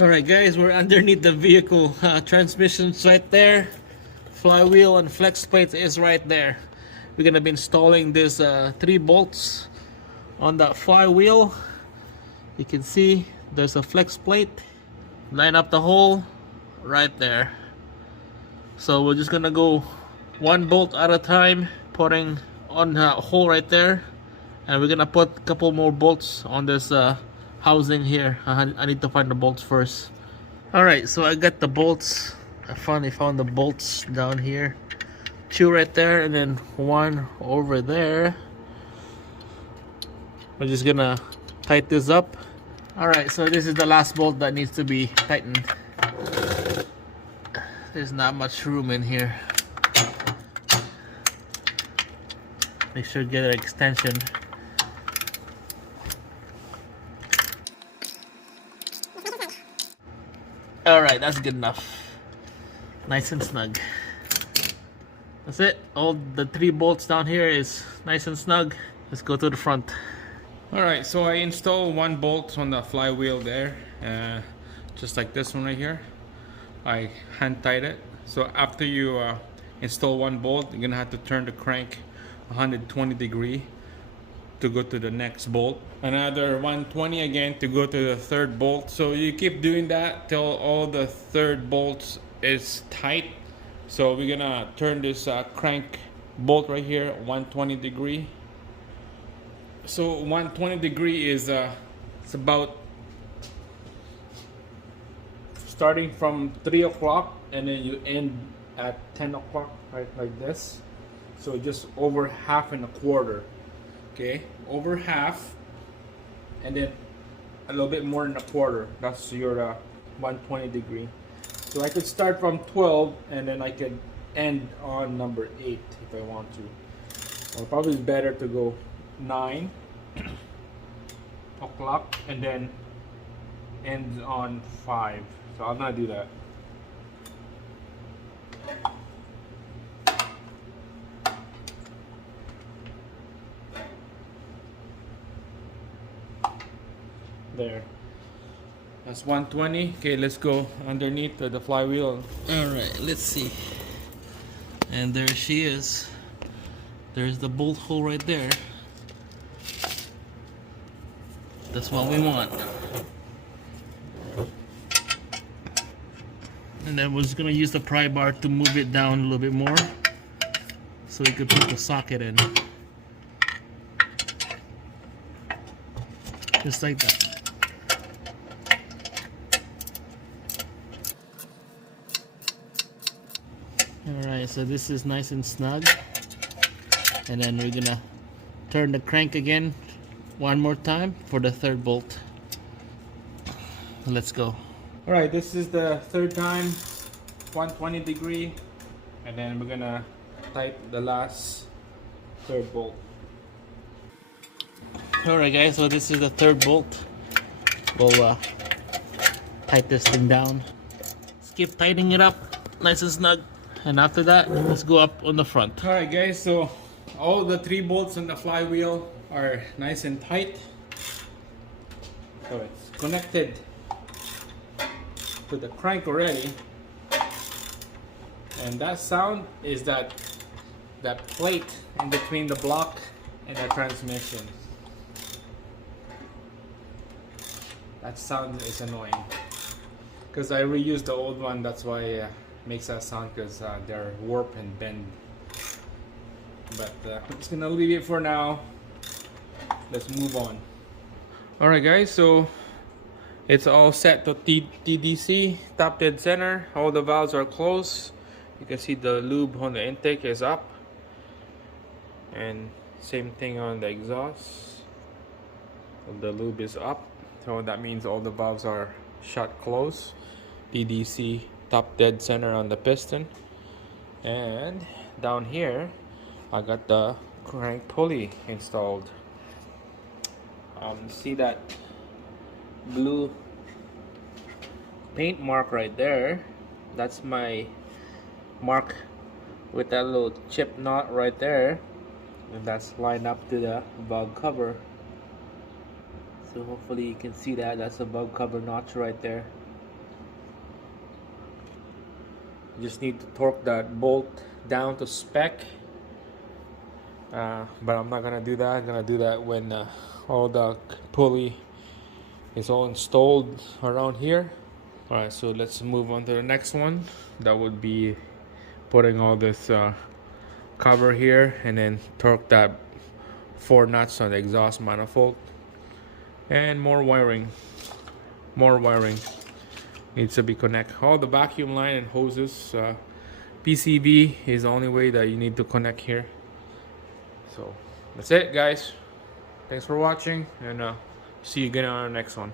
Alright guys, we're underneath the vehicle. Transmission's right there. Flywheel and flex plate is right there. We're gonna be installing these 3 bolts on that flywheel. You can see there's a flex plate. Line up the hole right there. So we're just gonna go 1 bolt at a time, putting on that hole right there. And we're gonna put a couple more bolts on this housing here. I need to find the bolts first. Alright, so I got the bolts. I finally found the bolts down here. 2 right there and then 1 over there. We're just gonna tighten this up. Alright, so this is the last bolt that needs to be tightened. There's not much room in here. Make sure to get an extension. Alright, that's good enough. Nice and snug. That's it. All the 3 bolts down here is nice and snug. Let's go to the front. Alright, so I installed 1 bolt on the flywheel there, just like this one right here. I hand tied it. So after you install 1 bolt, you're gonna have to turn the crank 120 degree to go to the next bolt. Another 120 again to go to the 3rd bolt. So you keep doing that till all the 3rd bolts is tight. So we're gonna turn this crank bolt right here 120 degree. So 120 degree is it's about starting from 3 o'clock and then you end at 10 o'clock, right, like this. So just over half and a quarter. Okay, over half and then a little bit more than a quarter. That's your 120 degree. So I could start from 12 and then I could end on number 8 if I want to. Or probably it's better to go 9 o'clock and then end on 5. So I'm gonna do that. There. That's 120. Okay, let's go underneath the flywheel. Alright, let's see. And there she is. There's the bolt hole right there. That's what we want. And then we're just gonna use the pry bar to move it down a little bit more so we could put the socket in. Just like that. Alright, so this is nice and snug. And then we're gonna turn the crank again 1 more time for the 3rd bolt. Let's go. Alright, this is the 3rd time, 120 degree, and then we're gonna tighten the last 3rd bolt. Alright guys, so this is the 3rd bolt. We'll tighten this thing down. Let's keep tightening it up nice and snug. And after that, let's go up on the front. Alright guys, so all the 3 bolts on the flywheel are nice and tight. So it's connected to the crank already. And that sound is that plate in between the block and the transmission. That sound is annoying. Because I reused the old one, that's why it makes that sound, because they're warped and bend. But I'm just gonna leave it for now. Let's move on. Alright guys, so it's all set to TDC, top dead center. All the valves are closed. You can see the lube on the intake is up. And same thing on the exhaust. So the lube is up. So that means all the valves are shut closed. TDC, top dead center on the piston. And down here, I got the crank pulley installed. See that blue paint mark right there? That's my mark with that little chip knot right there, and that's lined up to the valve cover. So hopefully you can see that. That's a valve cover notch right there. You just need to torque that bolt down to spec. But I'm not gonna do that. I'm gonna do that when all the pulley is all installed around here. Alright, so let's move on to the next one. That would be putting all this cover here and then torque that 4 nuts on the exhaust manifold. And more wiring needs to be connected. All the vacuum line and hoses, PCV is the only way that you need to connect here. So that's it, guys. Thanks for watching, and see you again on our next one.